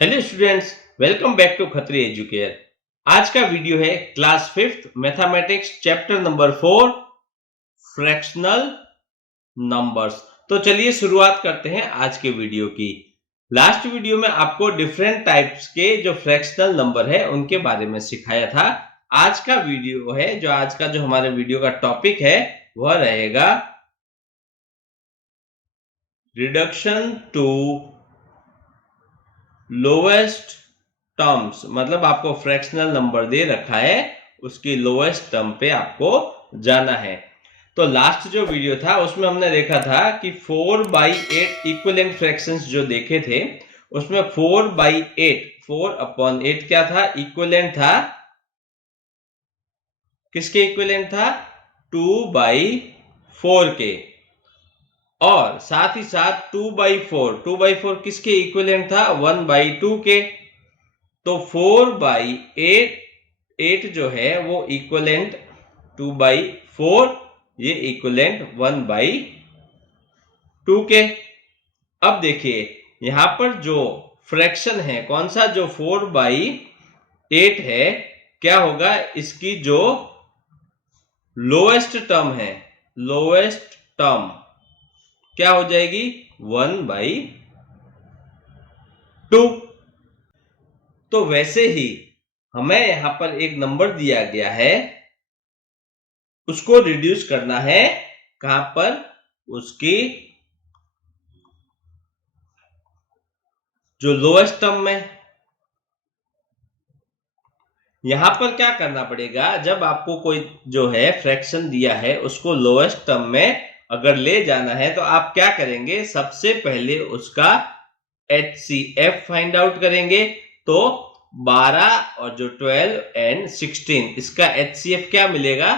Hello students, welcome back to Khatri Educare. आज का video है class 5th mathematics chapter number 4 fractional numbers. तो चलिए शुरुआत करते हैं आज के वीडियो की। लास्ट वीडियो में आपको डिफरेंट टाइप्स के जो फ्रैक्शनल नंबर है उनके बारे में सिखाया था। आज का वीडियो है आज का जो हमारे वीडियो का टॉपिक है वह रहेगा रिडक्शन टू लोएस्ट टर्म्स। मतलब आपको फ्रैक्शनल नंबर दे रखा है, उसकी लोएस्ट टर्म पे आपको जाना है। तो लास्ट जो वीडियो था उसमें हमने देखा था कि 4/8 इक्विवेलेंट फ्रैक्शंस जो देखे थे उसमें 4/8 4/8 क्या था? इक्विवेलेंट था। किसके इक्विवेलेंट था? 2/4 के। और साथ ही साथ 2/4 किसके इक्विवेलेंट था? 1/2 के। तो 4/8 जो है वो इक्विवेलेंट 2/4, ये इक्विवेलेंट 1/2 के। अब देखिए यहां पर जो फ्रैक्शन है कौन सा? जो 4/8 है, क्या होगा? इसकी जो लोएस्ट टर्म है, लोएस्ट टर्म क्या हो जाएगी? 1/2। तो वैसे ही हमें यहां पर एक नंबर दिया गया है, उसको रिड्यूस करना है। कहां पर? उसकी जो लोएस्ट टर्म में। यहां पर क्या करना पड़ेगा? जब आपको कोई जो है फ्रैक्शन दिया है उसको लोएस्ट टर्म में अगर ले जाना है तो आप क्या करेंगे? सबसे पहले उसका HCF फाइंड आउट करेंगे। तो 12 और जो 12 एंड 16, इसका HCF क्या मिलेगा?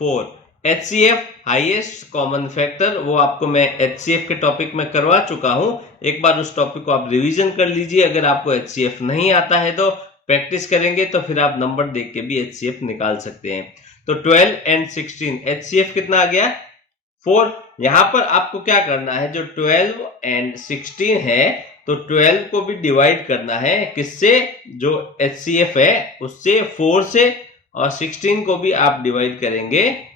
4। HCF हाईएस्ट कॉमन फैक्टर, वो आपको मैं HCF के टॉपिक में करवा चुका हूं। एक बार उस टॉपिक को आप रिवीजन कर लीजिए। अगर आपको HCF नहीं आता है तो प्रैक्टिस करेंगे तो फिर आप नंबर देख के भी HCF निकाल सकते हैं। तो 12 एंड 16 HCF कितना आ गया? 4। यहां पर आपको क्या करना है? जो 12 एंड 16 है तो 12 को भी डिवाइड करना है। किससे? जो HCF है उससे, 4 से। और 16 को भी आप डिवाइड करेंगे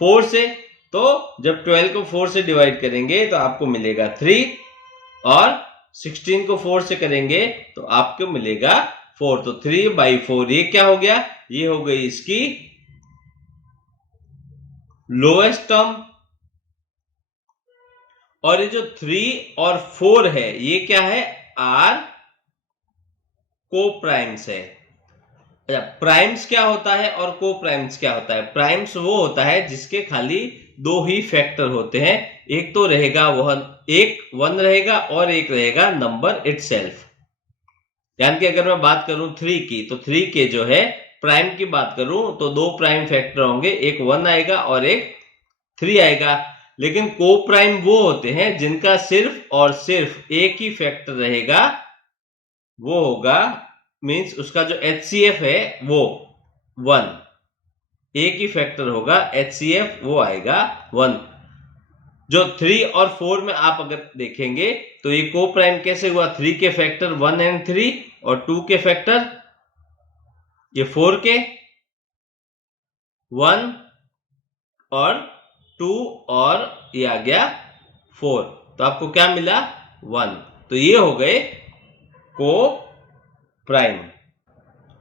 4 से। तो जब 12 को 4 से डिवाइड करेंगे तो आपको मिलेगा 3, और 16 को 4 से करेंगे तो आपको मिलेगा 4। तो 3/4 ये क्या हो गया? ये हो गई इसकी लोएस्ट टर्म। और ये जो 3 और 4 है ये क्या है? आर को प्राइम्स है। अच्छा, प्राइम्स क्या होता है और को प्राइम्स क्या होता है? प्राइम्स वो होता है जिसके खाली दो ही फैक्टर होते हैं। एक तो रहेगा वह एक 1 रहेगा और एक रहेगा नंबर इटसेल्फ। यानी कि अगर मैं बात करूं 3 की, तो 3 के जो है प्राइम की बात करूं तो दो प्राइम फैक्टर होंगे, एक 1 आएगा और एक 3 आएगा। लेकिन को प्राइम वो होते हैं जिनका सिर्फ और सिर्फ एक ही फैक्टर रहेगा, वो होगा मींस उसका जो HCF है वो 1। एक ही फैक्टर होगा, HCF वो आएगा 1। जो 3 और 4 में आप अगर देखेंगे तो ये को प्राइम कैसे हुआ? 3 के फैक्टर 1 एंड 3 और 2 के फैक्टर ये 4 के 1 और 2 और ये आ गया 4। तो आपको क्या मिला? 1। तो ये हो गए को प्राइम।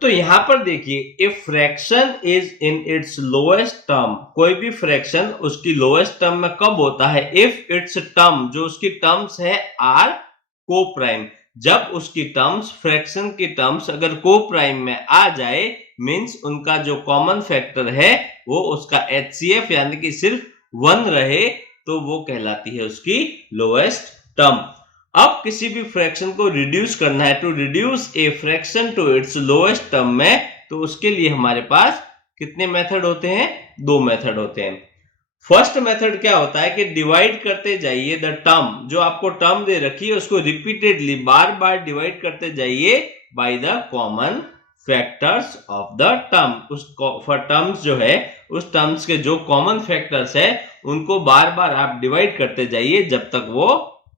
तो यहां पर देखिए, if fraction is in its lowest term, कोई भी फ्रैक्शन उसकी लोएस्ट टर्म में कब होता है? इफ इट्स टर्म, जो उसकी टर्म्स है, आर को प्राइम। जब उसकी टर्म्स, फ्रैक्शन की टर्म्स अगर को प्राइम में आ जाए, मींस उनका जो कॉमन फैक्टर है वो उसका HCF यानी कि सिर्फ 1 रहे, तो वो कहलाती है उसकी लोएस्ट टर्म। अब किसी भी फ्रैक्शन को रिड्यूस करना है, to reduce a fraction to its lowest term में, तो उसके लिए हमारे पास कितने मेथड होते हैं? 2 मेथड होते हैं। फर्स्ट मेथड क्या होता है कि डिवाइड करते जाइए द टर्म, जो आपको टर्म दे रखी है उसको रिपीटेडली बार बार डिवाइड करते जाइए by the common factors of the term. उस टर्म्स जो है, उस टर्म्स के जो कॉमन फैक्टर्स है उनको बार बार आप डिवाइड करते जाइए जब तक वो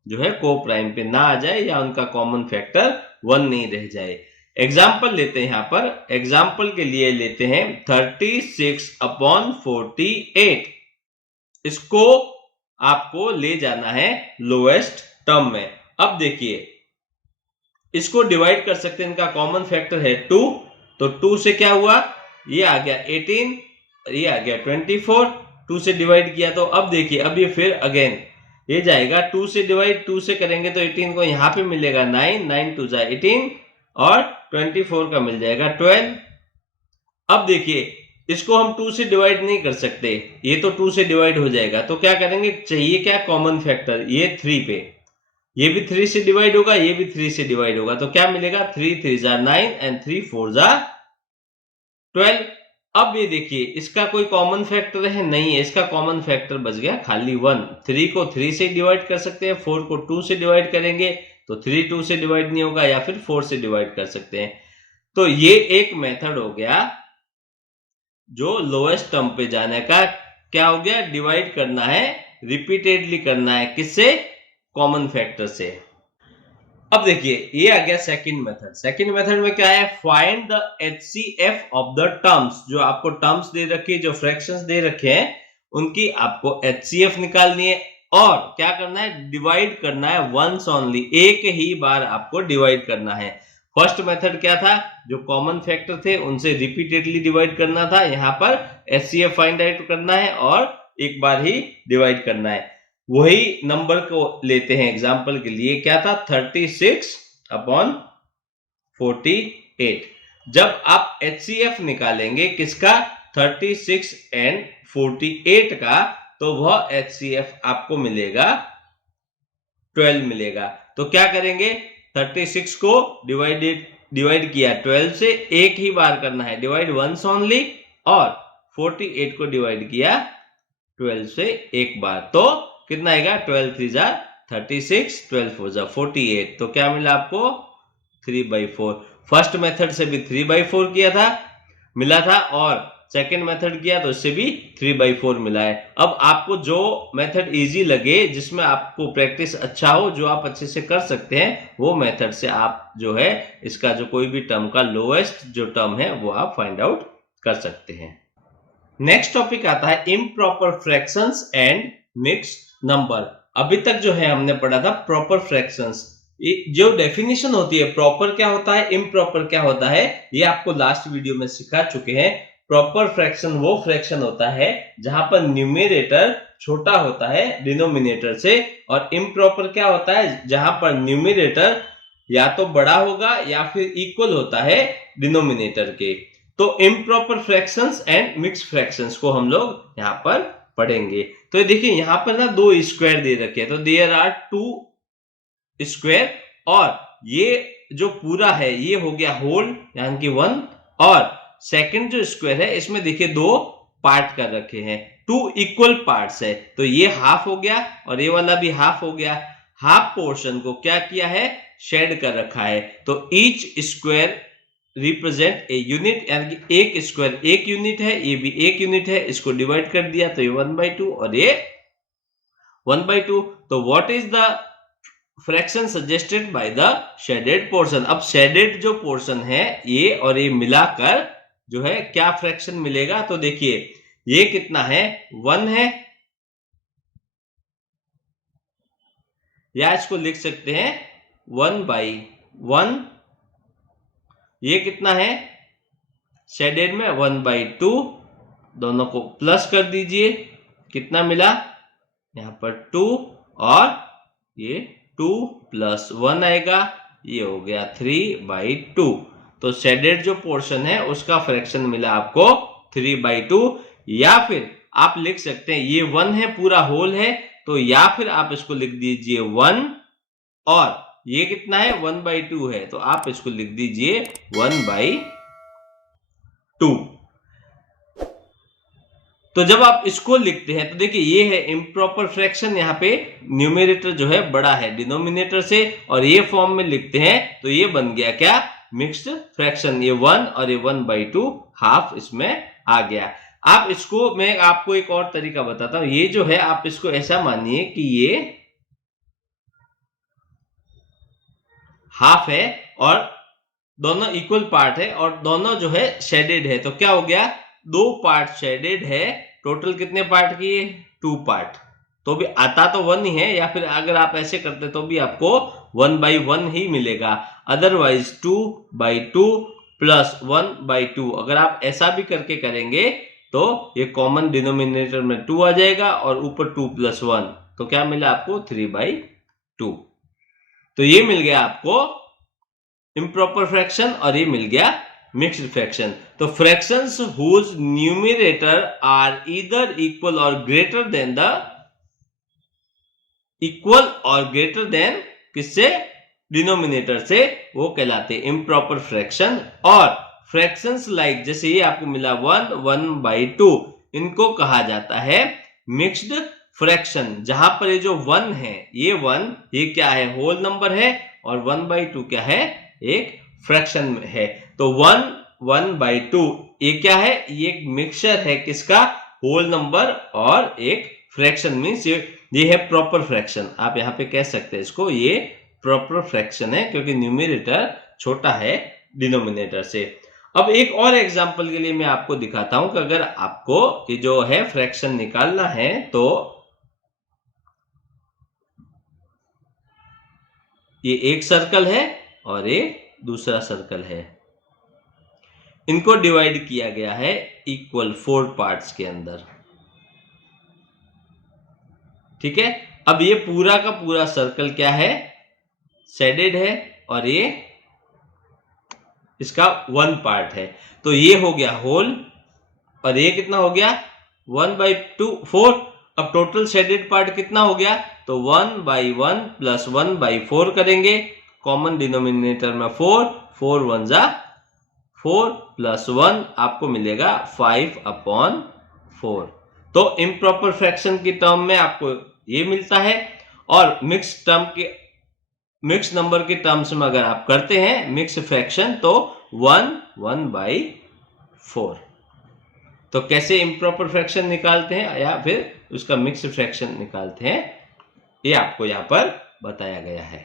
जो है को प्राइम पे ना आ जाए या उनका कॉमन फैक्टर 1 नहीं रह जाए। एग्जाम्पल लेते हैं, यहां पर एग्जाम्पल के लिए लेते हैं 36/48। इसको आपको ले जाना है लोएस्ट टर्म में। अब देखिए इसको डिवाइड कर सकते हैं, इनका कॉमन फैक्टर है 2, तो 2 से क्या हुआ, ये आ गया 18, ये आ गया 24, 2 से डिवाइड किया। तो अब देखिए अब ये फिर अगेन ये जाएगा 2 से डिवाइड, 2 से करेंगे तो 18 को यहां पे मिलेगा 9, 9 2 जा 18 और 24 का मिल जाएगा 12। अब देखिए इसको हम 2 से डिवाइड नहीं कर सकते, ये तो 2 से डिवाइड हो जाएगा, तो क्या करेंगे, चाहिए क्या कॉमन फैक्टर, ये 3 पे, ये भी 3 से डिवाइड होगा, ये भी 3 से डिवाइड होगा, तो क्या मिलेगा 3 3 जा 9 एंड 3 4 जा 12। अब ये देखिए इसका कोई कॉमन फैक्टर है, नहीं है, इसका कॉमन फैक्टर बच गया खाली 1। 3 को 3 से डिवाइड कर सकते हैं, 4 को 2 से डिवाइड करेंगे तो 3 2 से डिवाइड नहीं होगा, या फिर 4 से डिवाइड कर सकते हैं। तो ये एक मेथड हो गया जो लोएस्ट टर्म पे जाने का, क्या हो गया, डिवाइड करना है, रिपीटेडली करना है, किससे, कॉमन फैक्टर से। अब देखिए ये आ गया सेकंड मेथड। सेकंड मेथड में क्या है, find the HCF of the terms. जो आपको टर्म्स दे रखी है, जो फ्रैक्शंस दे रखे हैं, उनकी आपको एचसीएफ निकालनी है और क्या करना है, डिवाइड करना है वंस ओनली, एक ही बार आपको डिवाइड करना है। फर्स्ट मेथड क्या था, जो कॉमन फैक्टर थे उनसे रिपीटेडली डिवाइड करना था, यहां पर एचसीएफ फाइंड आउट करना है और एक बार ही डिवाइड करना है। वही नंबर को लेते हैं एग्जाम्पल के लिए, क्या था 36/48। जब आप एचसीएफ निकालेंगे किसका, 36 एंड 48 का, तो वह एचसीएफ आपको मिलेगा 12 मिलेगा। तो क्या करेंगे, 36 को डिवाइड किया 12 से, एक ही बार करना है, डिवाइड वंस ओनली, और 48 को डिवाइड किया 12 से एक बार, तो कितना आएगा, 12 3 जा 36, 12 4 जा 48। तो क्या मिला आपको 3/4। फर्स्ट मेथड से भी 3/4 किया था, मिला था, और सेकंड मेथड किया तो इससे भी 3/4 मिला है। अब आपको जो मेथड इजी लगे, जिसमें आपको प्रैक्टिस अच्छा हो, जो आप अच्छे से कर सकते हैं, वो मेथड से आप जो है इसका जो कोई भी टर्म का लोएस्ट जो टर्म है वो आप फाइंड आउट कर सकते हैं। नेक्स्ट टॉपिक आता है improper fractions and mixed number. अभी तक जो है हमने पढ़ा था प्रॉपर फ्रैक्शंस, जो डेफिनेशन होती है, प्रॉपर क्या होता है, इम्प्रॉपर क्या होता है, ये आपको लास्ट वीडियो में सिखा चुके हैं। प्रॉपर फ्रैक्शन वो फ्रैक्शन होता है जहां पर न्यूमरेटर छोटा होता है डिनोमिनेटर से, और इम्प्रॉपर क्या होता है, जहां पर न्यूमरेटर या तो बड़ा होगा या फिर इक्वल होता है डिनोमिनेटर के। तो improper fractions and mixed fractions को हम लोग यहां पर पढ़ेंगे। तो देखिए यहां पर ना 2 स्क्वायर दे रखे हैं, तो देयर आर 2 स्क्वायर, और ये जो पूरा है ये हो गया होल यानी कि 1, और सेकंड जो स्क्वायर है इसमें देखिए 2 पार्ट कर रखे हैं, 2 इक्वल पार्ट्स है, तो ये हाफ हो गया और ये वाला भी हाफ हो गया। हाफ पोर्शन को क्या किया है, शेड कर रखा है, तो each square represent a unit, यानी कि एक स्क्वायर एक यूनिट है, ये भी एक यूनिट है, इसको डिवाइड कर दिया तो ये 1/2 और ये 1/2। तो what is the fraction suggested by the shaded portion. अब शेडेड जो पोर्शन है ये और ये मिलाकर जो है क्या फ्रैक्शन मिलेगा, तो देखिए ये कितना है, 1 है, या इसको लिख सकते हैं 1/1। ये कितना है, शेडेड में 1/2, दोनों को प्लस कर दीजिए, कितना मिला, यहां पर 2, और ये 2 + 1 आएगा, ये हो गया 3/2। तो शेडेड जो पोर्शन है उसका फ्रैक्शन मिला आपको 3/2, या फिर आप लिख सकते हैं ये 1 है, पूरा होल है, तो या फिर आप इसको लिख दीजिए 1, और ये कितना है 1/2 है, तो आप इसको लिख दीजिए 1/2। तो जब आप इसको लिखते हैं तो देखिए ये है इम्प्रॉपर फ्रैक्शन, यहाँ पे न्यूमरेटर जो है बड़ा है डिनोमिनेटर से, और ये फॉर्म में लिखते हैं तो ये बन गया क्या, मिक्स्ड फ्रैक्शन, ये 1 और ये 1/2 हाफ इसमें आ गया। आप इसको, मैं आपको एक और तरीका बताता हूं, ये जो है आप इसको ऐसा मानिए कि हाफ है और दोनों इक्वल पार्ट है और दोनों जो है शेडेड है, तो क्या हो गया, 2 पार्ट शेडेड है, टोटल कितने पार्ट किए, 2 पार्ट। तो भी आता तो 1 ही है, या फिर अगर आप ऐसे करते तो भी आपको 1/1 ही मिलेगा, अदरवाइज 2/2 प्लस 1/2। अगर आप ऐसा भी करके करेंगे तो ये कॉमन डिनोमिनेटर में 2 आ जाएगा और ऊपर 2 + 1, तो क्या मिला आपको 3/2। तो ये मिल गया आपको इम्प्रॉपर फ्रैक्शन और ये मिल गया मिक्स्ड फ्रैक्शन। तो fractions whose numerator are either equal और ग्रेटर देन द इक्वल और ग्रेटर देन किससे, डिनोमिनेटर से, वो कहलाते इम्प्रॉपर फ्रैक्शन। और फ्रैक्शंस लाइक जैसे ये आपको मिला 1, 1/2, इनको कहा जाता है मिक्स्ड फ्रैक्शन। जहां पर ये जो 1 है, ये 1 ये क्या है, होल नंबर है, और 1/2 क्या है, एक फ्रैक्शन में है। तो 1, 1/2 ये क्या है, ये एक मिक्सचर है किसका, होल नंबर और एक फ्रैक्शन। मीन्स ये है प्रॉपर फ्रैक्शन। आप यहाँ पे कह सकते हैं इसको, ये प्रॉपर फ्रैक्शन है क्योंकि न्यूमरेटर छोटा है डिनोमिनेटर से। अब एक और एग्जांपल के लिए मैं आपको दिखाता हूं कि अगर आपको ये जो है फ्रैक्शन निकालना है तो ये एक सर्कल है और ये दूसरा सर्कल है, इनको डिवाइड किया गया है इक्वल 4 पार्ट्स के अंदर, ठीक है। अब ये पूरा का पूरा सर्कल क्या है, शेडेड है, और ये इसका 1 पार्ट है, तो ये हो गया होल, और ये कितना हो गया 1/2 4। अब टोटल शेडेड पार्ट कितना हो गया, तो 1/1 प्लस 1/4 करेंगे, कॉमन डिनोमिनेटर में 4, 4 1 जा 4 प्लस 1 आपको मिलेगा 5/4। तो इम्प्रॉपर फ्रैक्शन की टर्म में आपको ये मिलता है, और मिक्स नंबर के टर्म्स में अगर आप करते हैं मिक्स फ्रैक्शन तो 1, 1/4। तो कैसे इम्प्रॉपर फ्रैक्शन निकालते हैं या फिर उसका मिक्स फ्रैक्शन निकालते हैं, ये आपको यहां पर बताया गया है।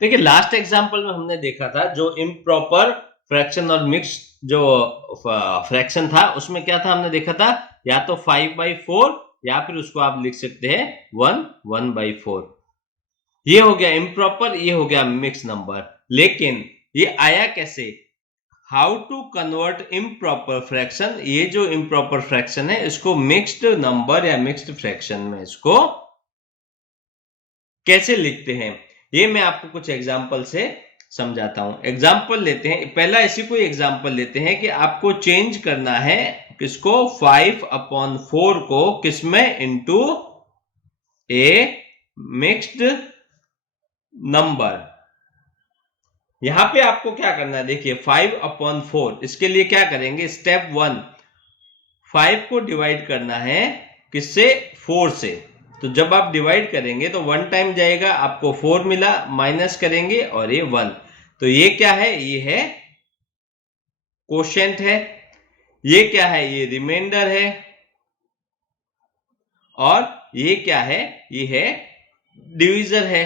देखिए लास्ट एग्जांपल में हमने देखा था जो इम्प्रॉपर फ्रैक्शन और मिक्स जो फ्रैक्शन था उसमें क्या था, हमने देखा था या तो 5/4 या फिर उसको आप लिख सकते हैं 1, 1/4। ये हो गया इम्प्रॉपर, ये हो गया मिक्स नंबर। लेकिन ये आया कैसे, how to convert improper fraction, ये जो इम्प्रॉपर फ्रैक्शन है इसको मिक्स्ड नंबर या मिक्स्ड फ्रैक्शन में इसको कैसे लिखते हैं, ये मैं आपको कुछ एग्जांपल से समझाता हूं। एग्जांपल लेते हैं, पहला ऐसी कोई एग्जांपल लेते हैं कि आपको चेंज करना है किसको, 5/4 को किसमें, इनटू ए मिक्स्ड नंबर। यहां पे आपको क्या करना है, देखिए 5/4, इसके लिए क्या करेंगे, स्टेप 1, 5 को डिवाइड करना है किससे, 4 से। तो जब आप डिवाइड करेंगे तो 1 टाइम जाएगा, आपको 4 मिला, माइनस करेंगे और ये 1, तो ये क्या है, ये है कोशेंट है, ये क्या है, ये रिमाइंडर है, और ये क्या है, ये है डिवीजर है।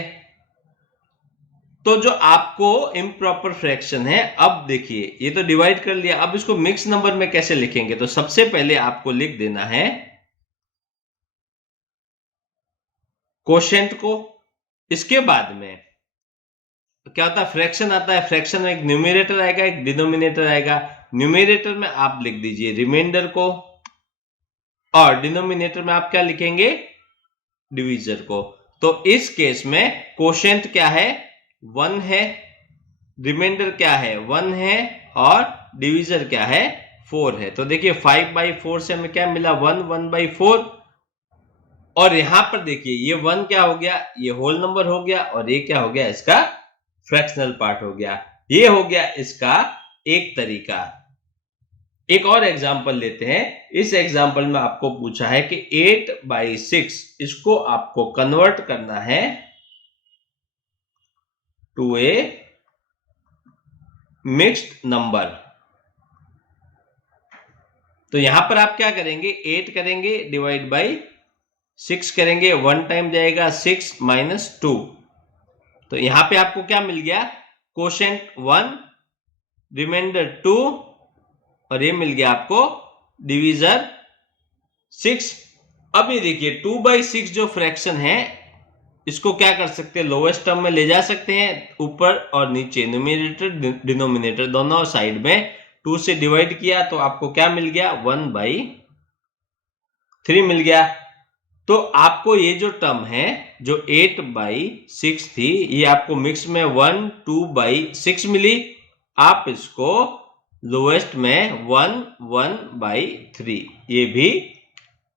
तो जो आपको इम्प्रॉपर फ्रैक्शन है, अब देखिए ये तो डिवाइड कर लिया, अब इसको मिक्स नंबर में कैसे लिखेंगे, तो सबसे पहले आपको लिख देना है कोशेंट को। इसके बाद में क्या होता है, फ्रैक्शन आता है, फ्रैक्शन में एक न्यूमरेटर आएगा एक डिनोमिनेटर आएगा। न्यूमरेटर में आप लिख दीजिए रिमाइंडर को, और डिनोमिनेटर में आप क्या लिखेंगे, डिवीजर को। तो इस केस में कोशेंट क्या है, 1 है, रिमाइंडर क्या है 1 है, और डिवीजर क्या है 4 है। तो देखिए 5/4 से हमें क्या मिला, 1, 1/4। और यहां पर देखिए ये 1 क्या हो गया, ये होल नंबर हो गया, और ये क्या हो गया, इसका फ्रैक्शनल पार्ट हो गया। ये हो गया इसका एक तरीका। एक और एग्जांपल लेते हैं। इस एग्जांपल में आपको पूछा है कि 8/6 इसको आपको कन्वर्ट करना है टू ए मिक्स्ड नंबर। तो यहां पर आप क्या करेंगे, 8 करेंगे डिवाइड बाई 6 करेंगे, 1 टाइम जाएगा 6 - 2, तो यहां पे आपको क्या मिल गया, कोशेंट 1, रिमाइंडर 2, और ये मिल गया आपको डिवीजर 6। अब ये देखिए 2/6 जो फ्रैक्शन है इसको क्या कर सकते हैं, लोवेस्ट टर्म में ले जा सकते हैं, ऊपर और नीचे न्यूमरेटर डिनोमिनेटर दोनों साइड में 2 से डिवाइड किया तो आपको क्या मिल गया, 1/3 मिल गया। तो आपको ये जो टर्म है जो 8/6 थी, ये आपको मिक्स में 2/6 मिली। आप इसको लोएस्ट में 1/3 ये भी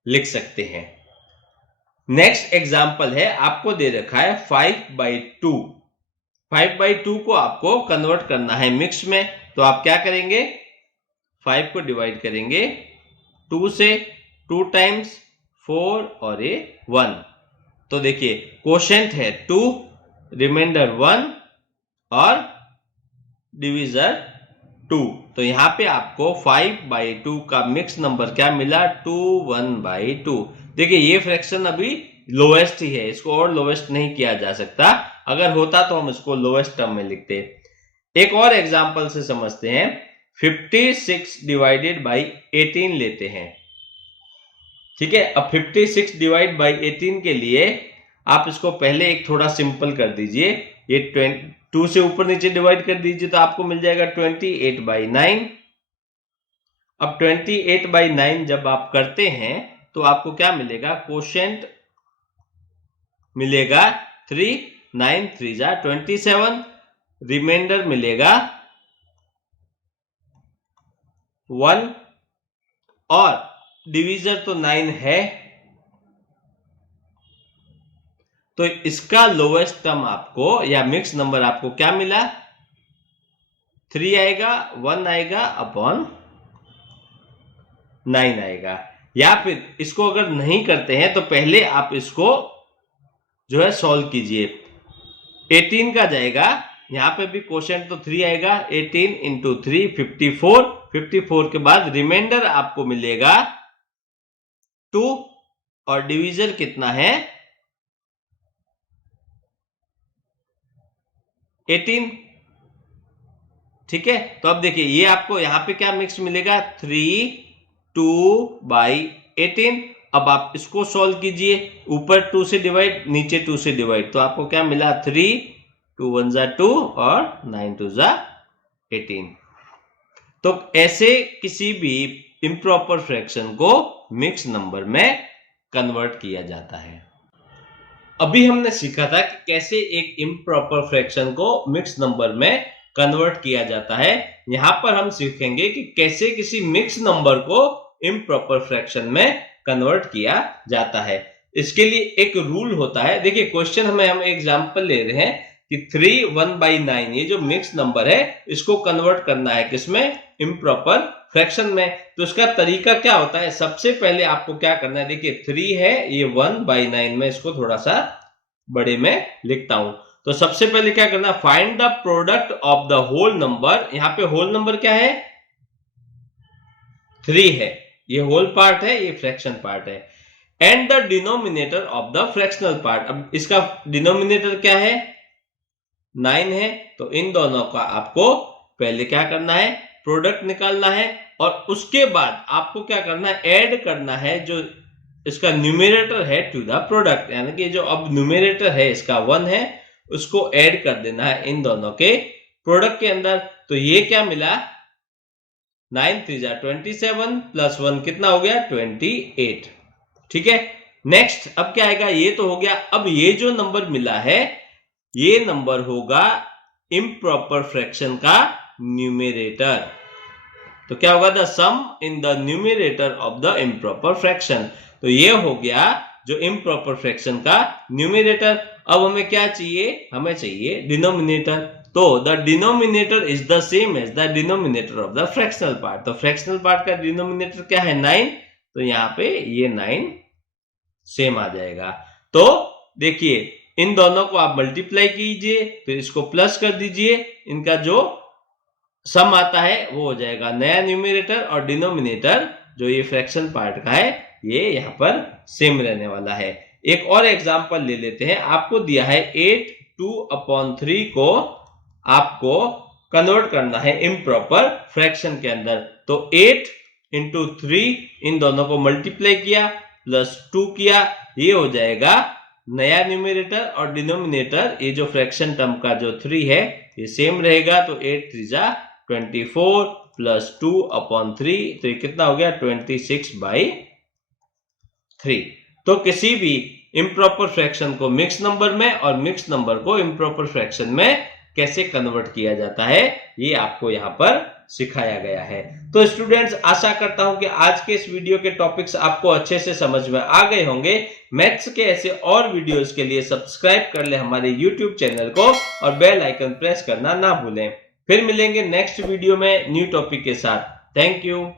लिख सकते हैं। नेक्स्ट एग्जांपल है, आपको दे रखा है 5/2। 5/2 को आपको कन्वर्ट करना है मिक्स में, तो आप क्या करेंगे, 5 को डिवाइड करेंगे 2 से, 2 टाइम्स 4 और ये 1। तो देखिए कोशेंट है 2, रिमाइंडर 1 और डिवीजर 2। तो यहां पे आपको 5/2 का मिक्स नंबर क्या मिला, 1/2। देखिए ये फ्रैक्शन अभी लोएस्ट ही है, इसको और लोएस्ट नहीं किया जा सकता। अगर होता तो हम इसको लोएस्ट टर्म में लिखते। एक और एग्जांपल से समझते हैं, 56 डिवाइडेड बाई 18 लेते हैं। ठीक है, अब 56 डिवाइड बाई 18 के लिए आप इसको पहले एक थोड़ा सिंपल कर दीजिए, ये 2 से ऊपर नीचे डिवाइड कर दीजिए तो आपको मिल जाएगा 28/9। अब 28/9 जब आप करते हैं तो आपको क्या मिलेगा, कोशेंट मिलेगा 3, 9 3 जा 27, रिमाइंडर मिलेगा 1 और डिवीजर तो 9 है, तो इसका लोएस्ट टर्म आपको या मिक्स नंबर आपको क्या मिला, 3 आएगा, 1 आएगा अपॉन 9 आएगा। या फिर इसको अगर नहीं करते हैं तो पहले आप इसको जो है सॉल्व कीजिए। 18 का जाएगा, यहां पे भी कोशेंट तो 3 आएगा, 18 इंटू 3 54, 54 के बाद रिमाइंडर आपको मिलेगा 2 और डिवीजर कितना है 18। ठीक है, तो अब देखिए ये आपको यहां पे क्या मिक्स मिलेगा, 3 2/18। अब आप इसको सॉल्व कीजिए, ऊपर 2 से डिवाइड, नीचे 2 से डिवाइड, तो आपको क्या मिला, 3 2 1 जा 2 और 9 2 जा 18। तो ऐसे किसी भी इम्प्रॉपर फ्रैक्शन को मिक्स नंबर में कन्वर्ट किया जाता है। अभी हमने सीखा था कि कैसे एक इम्प्रॉपर फ्रैक्शन को मिक्स नंबर में कन्वर्ट किया जाता है। यहां पर हम सीखेंगे कि कैसे किसी मिक्स नंबर को इम्प्रॉपर फ्रैक्शन में कन्वर्ट किया जाता है। इसके लिए एक रूल होता है। देखिए क्वेश्चन हम एग्जांपल ले रहे हैं कि 3 1/9 ये जो मिक्स नंबर है इसको कन्वर्ट करना है किसमें, इम्प्रॉपर फ्रैक्शन में। तो इसका तरीका क्या होता है, सबसे पहले आपको क्या करना है, देखिए 3 है, ये 1/9 में इसको थोड़ा सा बड़े में लिखता हूं। तो सबसे पहले क्या करना, find the product of the whole number. यहां पे होल नंबर क्या है, 3 है, ये होल पार्ट है, ये फ्रैक्शन पार्ट है। And the denominator of the fractional part. अब इसका डिनोमिनेटर क्या है, 9 है, तो इन दोनों का आपको पहले क्या करना है, प्रोडक्ट निकालना है, और उसके बाद आपको क्या करना है, ऐड करना है जो इसका न्यूमरेटर है टू द प्रोडक्ट, यानी कि जो अब न्यूमरेटर है इसका 1 है, उसको ऐड कर देना है इन दोनों के प्रोडक्ट के अंदर। तो ये क्या मिला, 9 3 जा 27 प्लस 1 कितना हो गया, 28। ठीक है, नेक्स्ट अब क्या आएगा, ये तो हो गया। अब ये जो नंबर मिला है ये नंबर होगा इम्प्रॉपर फ्रैक्शन का न्यूमरेटर। तो क्या होगा, the sum in the numerator of the improper fraction. तो ये हो गया जो इम्प्रॉपर फ्रैक्शन का न्यूमरेटर। अब हमें क्या चाहिए, हमें चाहिए डिनोमिनेटर। तो the denominator is the same as the denominator of the fractional part. तो फ्रैक्शनल पार्ट का डिनोमिनेटर क्या है, 9, तो यहां पे ये 9 सेम आ जाएगा। तो देखिए इन दोनों को आप मल्टीप्लाई कीजिए, फिर इसको प्लस कर दीजिए, इनका जो सम आता है वो हो जाएगा नया न्यूमरेटर, और डिनोमिनेटर जो ये फ्रैक्शन पार्ट का है ये यहाँ पर सेम रहने वाला है। एक और एग्जांपल ले लेते हैं। आपको दिया है 8 2/3 को आपको कन्वर्ट करना है इम्प्रॉपर फ्रैक्शन के अंदर। तो 8 इंटू 3 इन दोनों को मल्टीप्लाई किया प्लस 2 किया, ये हो जाएगा नया न्यूमरेटर, और डिनोमिनेटर ये जो फ्रैक्शन टर्म का जो 3 है ये सेम रहेगा। तो 8 3 जा 24 प्लस 2/3, तो ये कितना हो गया 26/3। तो किसी भी इम्प्रॉपर फ्रैक्शन को मिक्स नंबर में और मिक्स नंबर को इम्प्रॉपर फ्रैक्शन में कैसे कन्वर्ट किया जाता है ये आपको यहाँ पर सिखाया गया है। तो स्टूडेंट्स, आशा करता हूं कि आज के इस वीडियो के टॉपिक्स आपको अच्छे से समझ में आ गए होंगे। मैथ्स के ऐसे और वीडियोस के लिए सब्सक्राइब कर ले हमारे YouTube चैनल को और बेल आइकन प्रेस करना ना भूलें। फिर मिलेंगे नेक्स्ट वीडियो में न्यू टॉपिक के साथ। Thank you.